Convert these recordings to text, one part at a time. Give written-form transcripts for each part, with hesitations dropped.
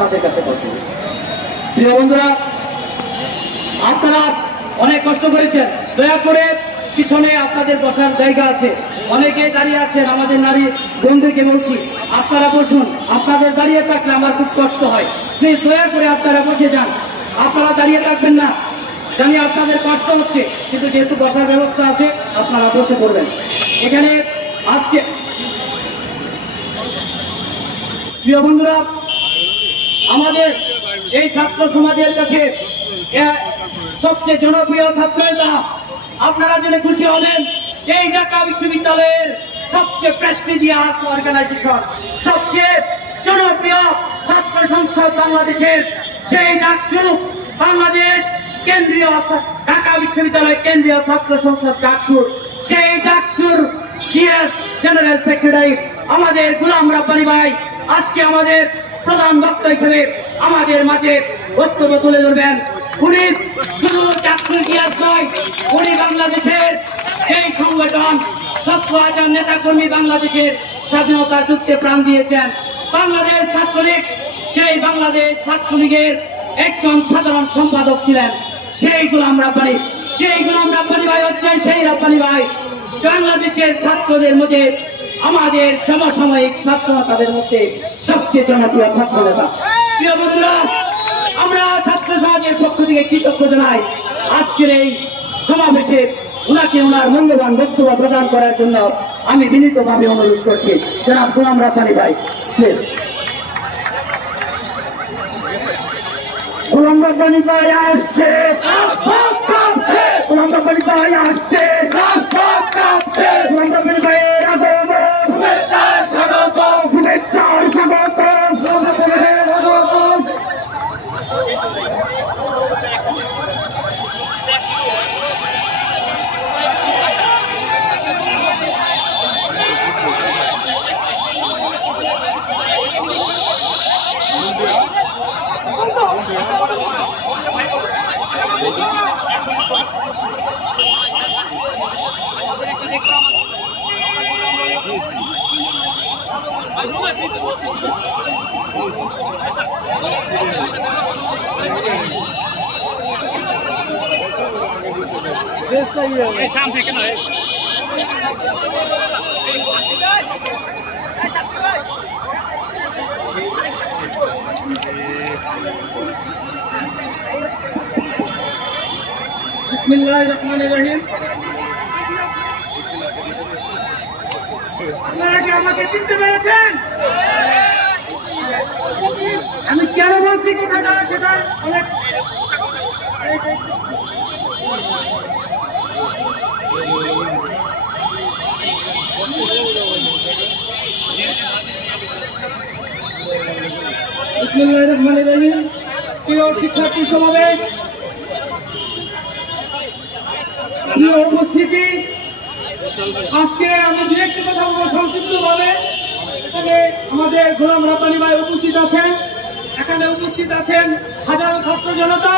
আপনাদের কাছে পৌঁছে দেব। প্রিয় বন্ধুরা, আপনারা অনেক কষ্ট করেছেন, দয়া করে পিছনে আপনাদের বসার জায়গা আছে, অনেকে দাঁড়িয়ে আছেন। আমাদের নারী বন্ধুকে বলছি, আপনারা বসুন। আপনাদের দাঁড়িয়ে থাকলে আমার খুব কষ্ট হয়, প্লিজ দয়া করে আপনারা বসে যান। আপনারা দাঁড়িয়ে থাকবেন না, জানি আপনাদের কষ্ট হচ্ছে, কিন্তু যেহেতু বসার ব্যবস্থা আছে আপনারা বসে পড়বেন। এখানে আজকে প্রিয় বন্ধুরা, আমাদের এই ছাত্র সমাজের কাছে সবচেয়ে জনপ্রিয় ছাত্র নেতা, আপনারা জেনে খুশি হবেন, এই ঢাকা বিশ্ববিদ্যালয়ের সবচেয়ে প্রেস্টিজিয়াস অর্গানাইজেশন, সবচেয়ে জনপ্রিয় ছাত্র সংসদ বাংলাদেশের সেই ডাকসু, বাংলাদেশ কেন্দ্রীয় ঢাকা বিশ্ববিদ্যালয় কেন্দ্রীয় ছাত্র সংসদ ডাকসুর, সেই ডাকসুর জিএস জেনারেল সেক্রেটারি আমাদের গোলাম রাব্বানী ভাই আজকে আমাদের প্রধান বক্তা হিসেবে আমাদের মাঝে বক্তব্য তুলে ধরবেন। উনি শুধু ডাকসুর জিএস নয়, উনি বাংলাদেশের এই সংগঠন 17,000 নেতা কর্মী বাংলাদেশের স্বাধীনতা যুদ্ধে প্রাণ দিয়েছেন। বাংলাদেশ ছাত্রলীগ, সেই বাংলাদেশ ছাত্রলীগের একজন সাধারণ সম্পাদক ছিলেন সেই গোলাম রাব্বানী। সেই গোলাম রাব্বানী ভাই হচ্ছেন সেই রাব্বানী ভাই বাংলাদেশের ছাত্রদের মধ্যে, আমাদের সমসাময়িক ছাত্র নেতাদের মধ্যে সবচেয়ে জনপ্রিয় ছাত্র নেতা। প্রিয় বন্ধুরা, আমরা ছাত্র সমাজের পক্ষ থেকে কৃতজ্ঞ জানাই আজকের এই সমাবেশে ওনাকে ওনার মূল্যবান বক্তব্য প্রদান করার জন্য আমি বিনীতভাবে অনুরোধ করছি। জনাব গোলাম রাব্বানী ভাই, প্লিজ। গোলাম রাব্বানী ভাই আসছে, গোলাম রাব্বানী ভাই আসছে, গোলাম রাব্বানী ভাইয়ের আগমন, শুভেচ্ছার স্বাগতম, শুভেচ্ছার স্বাগতম। शाम থেকে নয় বিসমিল্লাহির রহমানির রহিম। আপনারা কি আমাকে চিনতে পেরেছেন? আমি কেন বলছি কথাটা সেটা অনেক বিসমিল্লাহির রহমানির রহিম। প্রিয় শিক্ষার্থী সমাবেশ, প্রিয় উপস্থিতি, আজকে আমি দু একটি কথা বলবো সংক্ষিপ্ত ভাবে। এখানে আমাদের গোলাম রাব্বানী ভাই উপস্থিত আছেন, এখানে উপস্থিত আছেন হাজারো ছাত্র জনতা।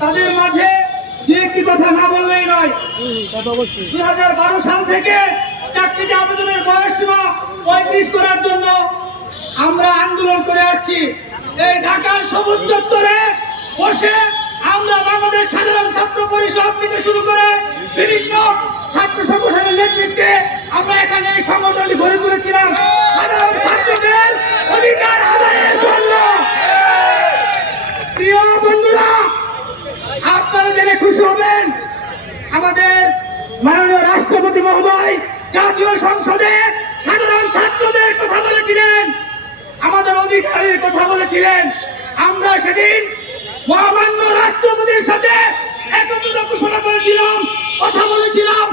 তাদের মাঝে দু একটি কথা না বললেই নয়। 2012 সাল থেকে চাকরিতে আবেদনের বয়সসীমা 35 করার জন্য আমরা আন্দোলন করে আসছি। এই ঢাকার সবুজ চত্বরে বসে আমরা বাংলাদেশ সাধারণ ছাত্র পরিষদ থেকে শুরু করে বিভিন্ন ছাত্র সংগঠনের নেতৃত্বে আমরা এখানে এই সংগঠনটি গড়ে তুলেছিলাম সাধারণ ছাত্রদের অধিকার আদায়ের জন্য। প্রিয় বন্ধুরা, আপনারা জেনে খুশি হবেন, আমাদের মাননীয় রাষ্ট্রপতি মহোদয় জাতীয় সংসদে সাধারণ ছাত্রদের কথা বলেছিলেন, আমাদের অধিকারের কথা বলেছিলেন। আমরা সেদিন মহামান্য রাষ্ট্রপতির সাথে একত্রিত ঘোষণা করেছিলাম, কথা বলেছিলাম।